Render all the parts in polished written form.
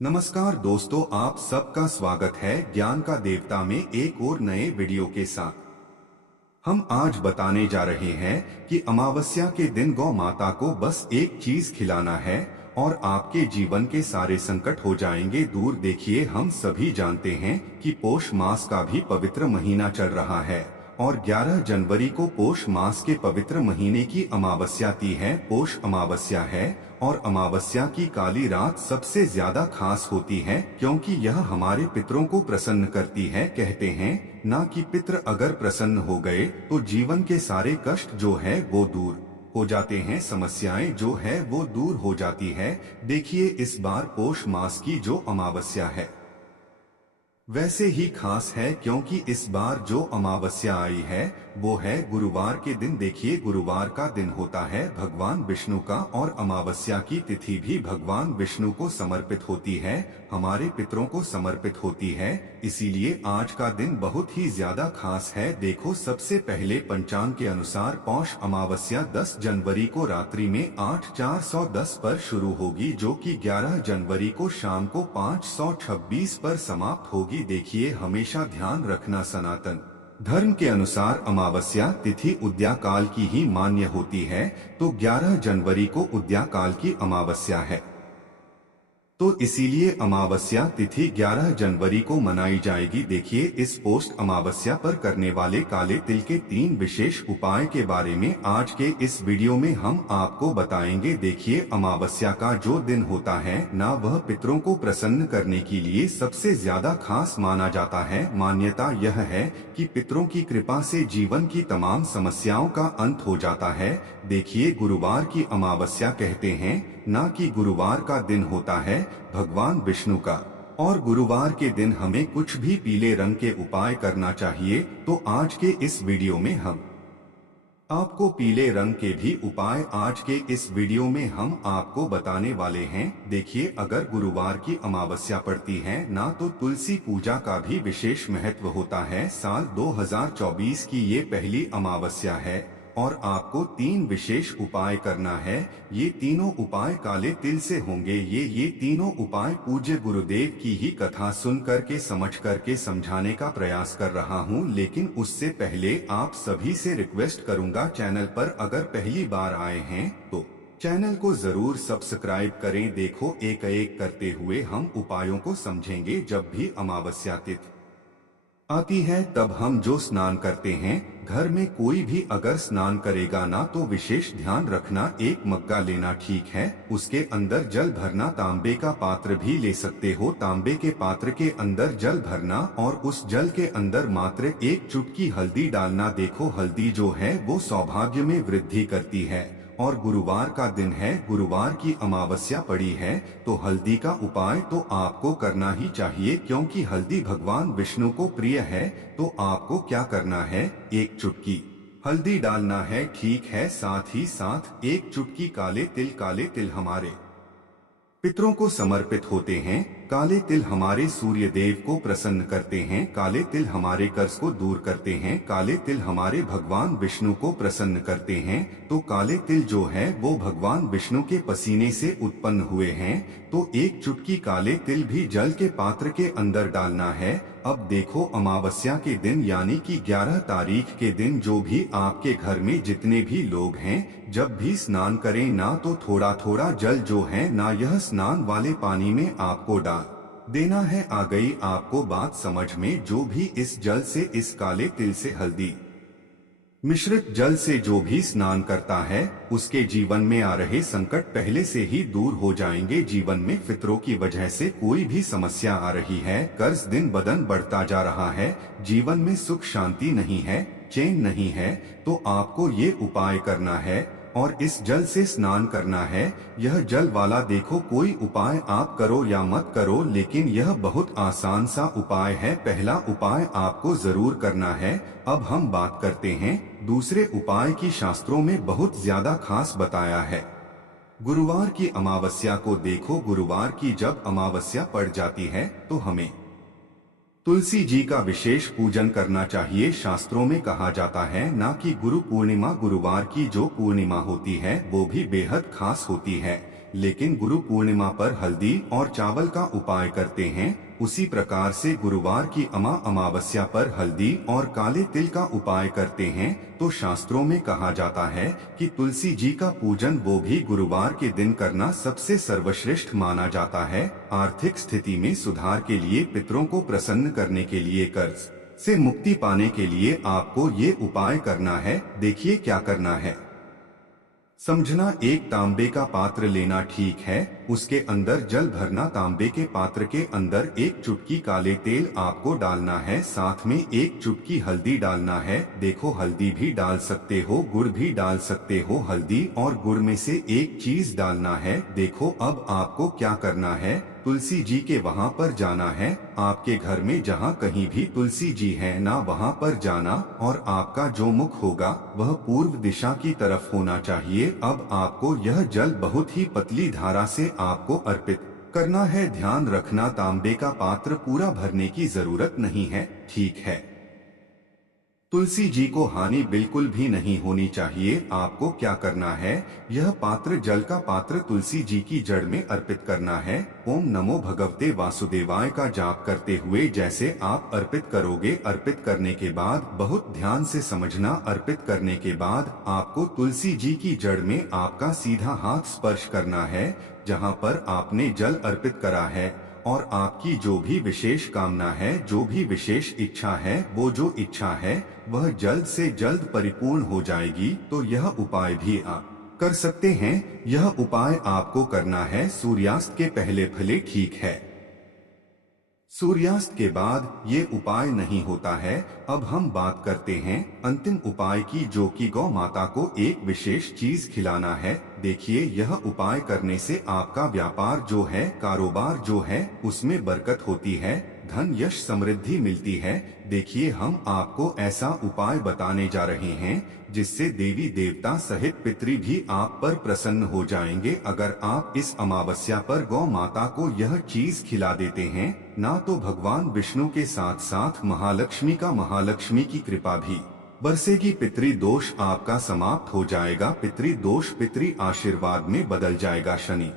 नमस्कार दोस्तों, आप सबका स्वागत है ज्ञान का देवता में एक और नए वीडियो के साथ। हम आज बताने जा रहे हैं कि अमावस्या के दिन गौ माता को बस एक चीज खिलाना है और आपके जीवन के सारे संकट हो जाएंगे दूर। देखिए, हम सभी जानते हैं कि पौष मास का भी पवित्र महीना चल रहा है और 11 जनवरी को पौष मास के पवित्र महीने की अमावस्या ती है। पौष अमावस्या है और अमावस्या की काली रात सबसे ज्यादा खास होती है क्योंकि यह हमारे पितरों को प्रसन्न करती है। कहते हैं ना कि पितर अगर प्रसन्न हो गए तो जीवन के सारे कष्ट जो है वो दूर हो जाते हैं, समस्याएं जो है वो दूर हो जाती है। देखिए, इस बार पौष मास की जो अमावस्या है वैसे ही खास है क्योंकि इस बार जो अमावस्या आई है वो है गुरुवार के दिन। देखिए, गुरुवार का दिन होता है भगवान विष्णु का और अमावस्या की तिथि भी भगवान विष्णु को समर्पित होती है, हमारे पितरों को समर्पित होती है। इसीलिए आज का दिन बहुत ही ज्यादा खास है। देखो, सबसे पहले पंचांग के अनुसार पौष अमावस्या 10 जनवरी को रात्रि में 8:410 पर शुरू होगी, जो कि 11 जनवरी को शाम को 5:26 पर समाप्त होगी। देखिए, हमेशा ध्यान रखना, सनातन धर्म के अनुसार अमावस्या तिथि उद्याकाल की ही मान्य होती है, तो 11 जनवरी को उद्याकाल की अमावस्या है, तो इसीलिए अमावस्या तिथि 11 जनवरी को मनाई जाएगी। देखिए, इस पोस्ट अमावस्या पर करने वाले काले तिल के 3 विशेष उपाय के बारे में आज के इस वीडियो में हम आपको बताएंगे। देखिए, अमावस्या का जो दिन होता है ना, वह पितरों को प्रसन्न करने के लिए सबसे ज्यादा खास माना जाता है। मान्यता यह है कि पितरों की कृपा से जीवन की तमाम समस्याओं का अंत हो जाता है। देखिए, गुरुवार की अमावस्या कहते हैं ना कि गुरुवार का दिन होता है भगवान विष्णु का, और गुरुवार के दिन हमें कुछ भी पीले रंग के उपाय करना चाहिए। तो आज के इस वीडियो में हम आपको पीले रंग के भी उपाय आज के इस वीडियो में हम आपको बताने वाले हैं। देखिए, अगर गुरुवार की अमावस्या पड़ती है ना, तो तुलसी पूजा का भी विशेष महत्व होता है। साल 2024 की ये पहली अमावस्या है और आपको 3 विशेष उपाय करना है। ये तीनों उपाय काले तिल से होंगे। ये तीनों उपाय पूज्य गुरुदेव की ही कथा सुन करके समझ करके समझाने का प्रयास कर रहा हूँ, लेकिन उससे पहले आप सभी से रिक्वेस्ट करूंगा, चैनल पर अगर पहली बार आए हैं तो चैनल को जरूर सब्सक्राइब करें। देखो, एक एक करते हुए हम उपायों को समझेंगे। जब भी अमावस्या तिथि आती है तब हम जो स्नान करते हैं, घर में कोई भी अगर स्नान करेगा ना, तो विशेष ध्यान रखना, एक मग्गा लेना, ठीक है, उसके अंदर जल भरना। तांबे का पात्र भी ले सकते हो, तांबे के पात्र के अंदर जल भरना और उस जल के अंदर मात्र 1 चुटकी हल्दी डालना। देखो, हल्दी जो है वो सौभाग्य में वृद्धि करती है और गुरुवार का दिन है, गुरुवार की अमावस्या पड़ी है, तो हल्दी का उपाय तो आपको करना ही चाहिए क्योंकि हल्दी भगवान विष्णु को प्रिय है। तो आपको क्या करना है, 1 चुटकी हल्दी डालना है, ठीक है। साथ ही साथ 1 चुटकी काले तिल हमारे पितरों को समर्पित होते हैं। काले तिल हमारे सूर्य देव को प्रसन्न करते हैं, काले तिल हमारे कर्ज को दूर करते हैं, काले तिल हमारे भगवान विष्णु को प्रसन्न करते हैं। तो काले तिल जो है वो भगवान विष्णु के पसीने से उत्पन्न हुए हैं, तो 1 चुटकी काले तिल भी जल के पात्र के अंदर डालना है। अब देखो, अमावस्या के दिन यानी कि 11 तारीख के दिन जो भी आपके घर में जितने भी लोग हैं, जब भी स्नान करें ना, तो थोड़ा थोड़ा जल जो है ना, यह स्नान वाले पानी में आपको डाल देना है। आ गई आपको बात समझ में? जो भी इस जल से, इस काले तिल से हल्दी मिश्रित जल से जो भी स्नान करता है, उसके जीवन में आ रहे संकट पहले से ही दूर हो जाएंगे। जीवन में फितरों की वजह से कोई भी समस्या आ रही है, कर्ज दिन बदन बढ़ता जा रहा है, जीवन में सुख शांति नहीं है, चैन नहीं है, तो आपको ये उपाय करना है और इस जल से स्नान करना है। यह जल वाला, देखो, कोई उपाय आप करो या मत करो, लेकिन यह बहुत आसान सा उपाय है। पहला उपाय आपको जरूर करना है। अब हम बात करते हैं दूसरे उपाय की। शास्त्रों में बहुत ज्यादा खास बताया है गुरुवार की अमावस्या को। देखो, गुरुवार की जब अमावस्या पड़ जाती है तो हमें तुलसी जी का विशेष पूजन करना चाहिए। शास्त्रों में कहा जाता है ना कि गुरु पूर्णिमा, गुरुवार की जो पूर्णिमा होती है वो भी बेहद खास होती है। लेकिन गुरु पूर्णिमा पर हल्दी और चावल का उपाय करते हैं, उसी प्रकार से गुरुवार की अमावस्या पर हल्दी और काले तिल का उपाय करते हैं, तो शास्त्रों में कहा जाता है कि तुलसी जी का पूजन वो भी गुरुवार के दिन करना सबसे सर्वश्रेष्ठ माना जाता है। आर्थिक स्थिति में सुधार के लिए, पितरों को प्रसन्न करने के लिए, कर्ज से मुक्ति पाने के लिए आपको ये उपाय करना है। देखिए क्या करना है। समझना, एक तांबे का पात्र लेना, ठीक है, उसके अंदर जल भरना, तांबे के पात्र के अंदर एक चुटकी काले तेल आपको डालना है, साथ में एक चुटकी हल्दी डालना है। देखो हल्दी भी डाल सकते हो, गुड़ भी डाल सकते हो, हल्दी और गुड़ में से एक चीज डालना है। देखो अब आपको क्या करना है, तुलसी जी के वहाँ पर जाना है। आपके घर में जहाँ कहीं भी तुलसी जी है ना, वहाँ पर जाना, और आपका जो मुख होगा वह पूर्व दिशा की तरफ होना चाहिए। अब आपको यह जल बहुत ही पतली धारा से आपको अर्पित करना है। ध्यान रखना, तांबे का पात्र पूरा भरने की जरूरत नहीं है, ठीक है। तुलसी जी को हानि बिल्कुल भी नहीं होनी चाहिए। आपको क्या करना है, यह पात्र, जल का पात्र तुलसी जी की जड़ में अर्पित करना है। ओम नमो भगवते वासुदेवाय का जाप करते हुए जैसे आप अर्पित करोगे। अर्पित करने के बाद बहुत ध्यान से समझना, अर्पित करने के बाद आपको तुलसी जी की जड़ में आपका सीधा हाथ स्पर्श करना है जहाँ पर आपने जल अर्पित करा है, और आपकी जो भी विशेष कामना है, जो भी विशेष इच्छा है, वो जो इच्छा है वह जल्द से जल्द परिपूर्ण हो जाएगी। तो यह उपाय भी आप कर सकते हैं। यह उपाय आपको करना है सूर्यास्त के पहले भले, ठीक है। सूर्यास्त के बाद ये उपाय नहीं होता है। अब हम बात करते हैं अंतिम उपाय की, जो कि गौ माता को एक विशेष चीज खिलाना है। देखिए यह उपाय करने से आपका व्यापार जो है, कारोबार जो है, उसमें बरकत होती है, धन यश समृद्धि मिलती है। देखिए हम आपको ऐसा उपाय बताने जा रहे हैं जिससे देवी देवता सहित पितृ भी आप पर प्रसन्न हो जाएंगे। अगर आप इस अमावस्या पर गौ माता को यह चीज खिला देते हैं ना, तो भगवान विष्णु के साथ साथ महालक्ष्मी की कृपा भी बरसेगी। पितृ दोष आपका समाप्त हो जाएगा। पितृ दोष पितृ आशीर्वाद में बदल जाएगा। शनि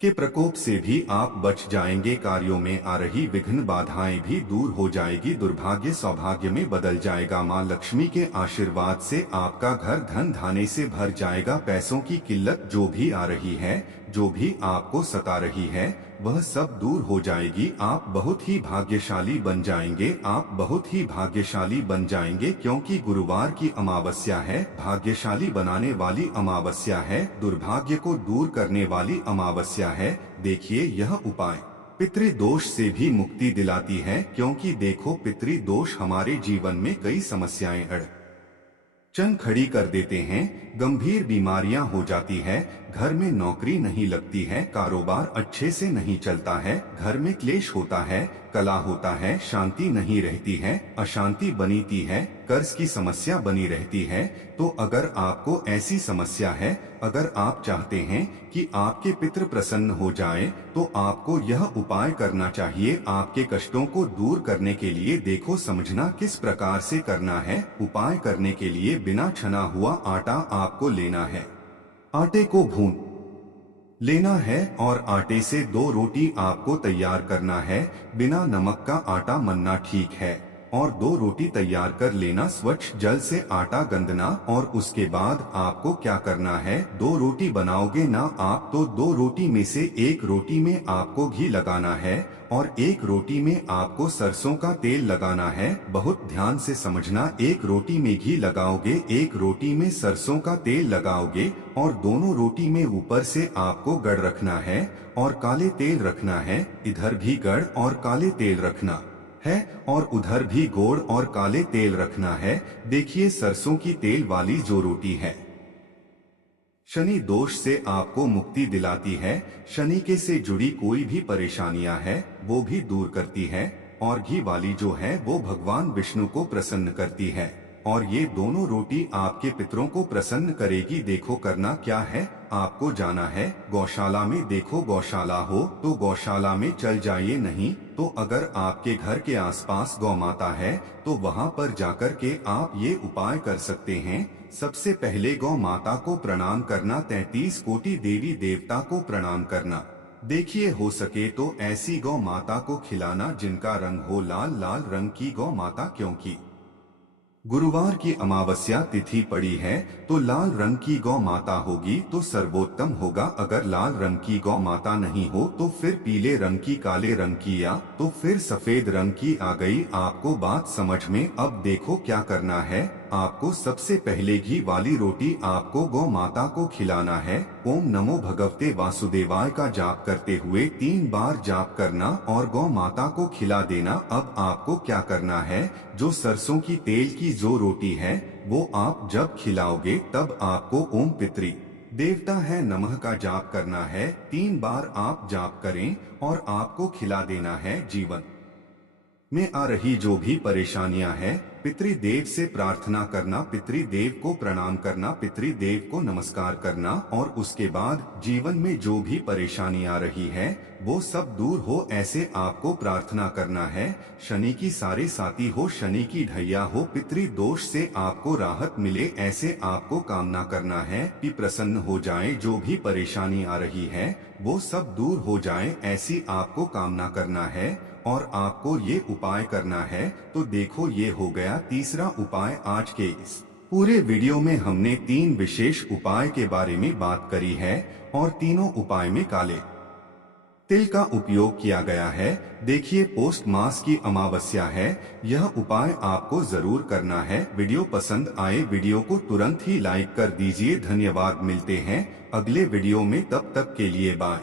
के प्रकोप से भी आप बच जाएंगे। कार्यों में आ रही विघ्न बाधाएं भी दूर हो जाएगी। दुर्भाग्य सौभाग्य में बदल जाएगा। माँ लक्ष्मी के आशीर्वाद से आपका घर धन धाने से भर जाएगा। पैसों की किल्लत जो भी आ रही है, जो भी आपको सता रही है, वह सब दूर हो जाएगी। आप बहुत ही भाग्यशाली बन जाएंगे। आप बहुत ही भाग्यशाली बन जाएंगे, क्योंकि गुरुवार की अमावस्या है, भाग्यशाली बनाने वाली अमावस्या है, दुर्भाग्य को दूर करने वाली अमावस्या है। देखिए यह उपाय पितृ दोष से भी मुक्ति दिलाती है, क्योंकि देखो पितृ दोष हमारे जीवन में कई समस्याएं अड़चन खड़ी कर देते हैं। गंभीर बीमारियां हो जाती है, घर में नौकरी नहीं लगती है, कारोबार अच्छे से नहीं चलता है, घर में क्लेश होता है, कला होता है, शांति नहीं रहती है, अशांति बनीती है, कर्ज की समस्या बनी रहती है। तो अगर आपको ऐसी समस्या है, अगर आप चाहते हैं कि आपके पितृ प्रसन्न हो जाएं, तो आपको यह उपाय करना चाहिए आपके कष्टों को दूर करने के लिए। देखो समझना किस प्रकार से करना है। उपाय करने के लिए बिना छना हुआ आटा आपको लेना है। आटे को भून लेना है और आटे से 2 रोटी आपको तैयार करना है। बिना नमक का आटा मलना, ठीक है, और 2 रोटी तैयार कर लेना। स्वच्छ जल से आटा गंदना, और उसके बाद आपको क्या करना है, 2 रोटी बनाओगे ना आप, तो 2 रोटी में से 1 रोटी में आपको घी लगाना है और 1 रोटी में आपको सरसों का तेल लगाना है। बहुत ध्यान से समझना, 1 रोटी में घी लगाओगे, 1 रोटी में सरसों का तेल लगाओगे, और दोनों रोटी में ऊपर से आपको गड़ रखना है और काले तेल रखना है। इधर भी गड़ और काले तेल रखना है और उधर भी गोड़ और काले तेल रखना है। देखिए सरसों की तेल वाली जो रोटी है, शनि दोष से आपको मुक्ति दिलाती है। शनि के से जुड़ी कोई भी परेशानियां है वो भी दूर करती है। और घी वाली जो है वो भगवान विष्णु को प्रसन्न करती है। और ये दोनों रोटी आपके पितरों को प्रसन्न करेगी। देखो करना क्या है, आपको जाना है गौशाला में। देखो गौशाला हो तो गौशाला में चल जाइए, नहीं तो अगर आपके घर के आसपास गौ माता है तो वहाँ पर जाकर के आप ये उपाय कर सकते हैं। सबसे पहले गौ माता को प्रणाम करना, 33 कोटि देवी देवता को प्रणाम करना। देखिए हो सके तो ऐसी गौ माता को खिलाना जिनका रंग हो लाल लाल रंग की गौ माता, क्योंकि गुरुवार की अमावस्या तिथि पड़ी है तो लाल रंग की गौ माता होगी तो सर्वोत्तम होगा। अगर लाल रंग की गौ माता नहीं हो तो फिर पीले रंग की, काले रंग की या तो फिर सफेद रंग की। आ गई आपको बात समझ में? अब देखो क्या करना है आपको। सबसे पहले घी वाली रोटी आपको गौ माता को खिलाना है। ओम नमो भगवते वासुदेवाय का जाप करते हुए 3 बार जाप करना और गौ माता को खिला देना। अब आपको क्या करना है, जो सरसों की तेल की जो रोटी है वो आप जब खिलाओगे तब आपको ओम पितृ देवता है नमः का जाप करना है। 3 बार आप जाप करें और आपको खिला देना है। जीवन में आ रही जो भी परेशानियां हैं, पितृदेव से प्रार्थना करना, पितृदेव को प्रणाम करना, पितृदेव को नमस्कार करना और उसके बाद जीवन में जो भी परेशानी आ रही है वो सब दूर हो, ऐसे आपको प्रार्थना करना है। शनि की सारे साथी हो, शनि की ढैया हो, पितृदोष से आपको राहत मिले, ऐसे आपको कामना करना है कि प्रसन्न हो जाए। जो भी परेशानी आ रही है वो सब दूर हो जाए, ऐसी आपको कामना करना है और आपको ये उपाय करना है। तो देखो ये हो गया तीसरा उपाय। आज के इस पूरे वीडियो में हमने 3 विशेष उपाय के बारे में बात करी है और तीनों उपाय में काले तिल का उपयोग किया गया है। देखिए पोस्ट मास की अमावस्या है, यह उपाय आपको जरूर करना है। वीडियो पसंद आए वीडियो को तुरंत ही लाइक कर दीजिए। धन्यवाद, मिलते हैं अगले वीडियो में, तब तक के लिए बाय।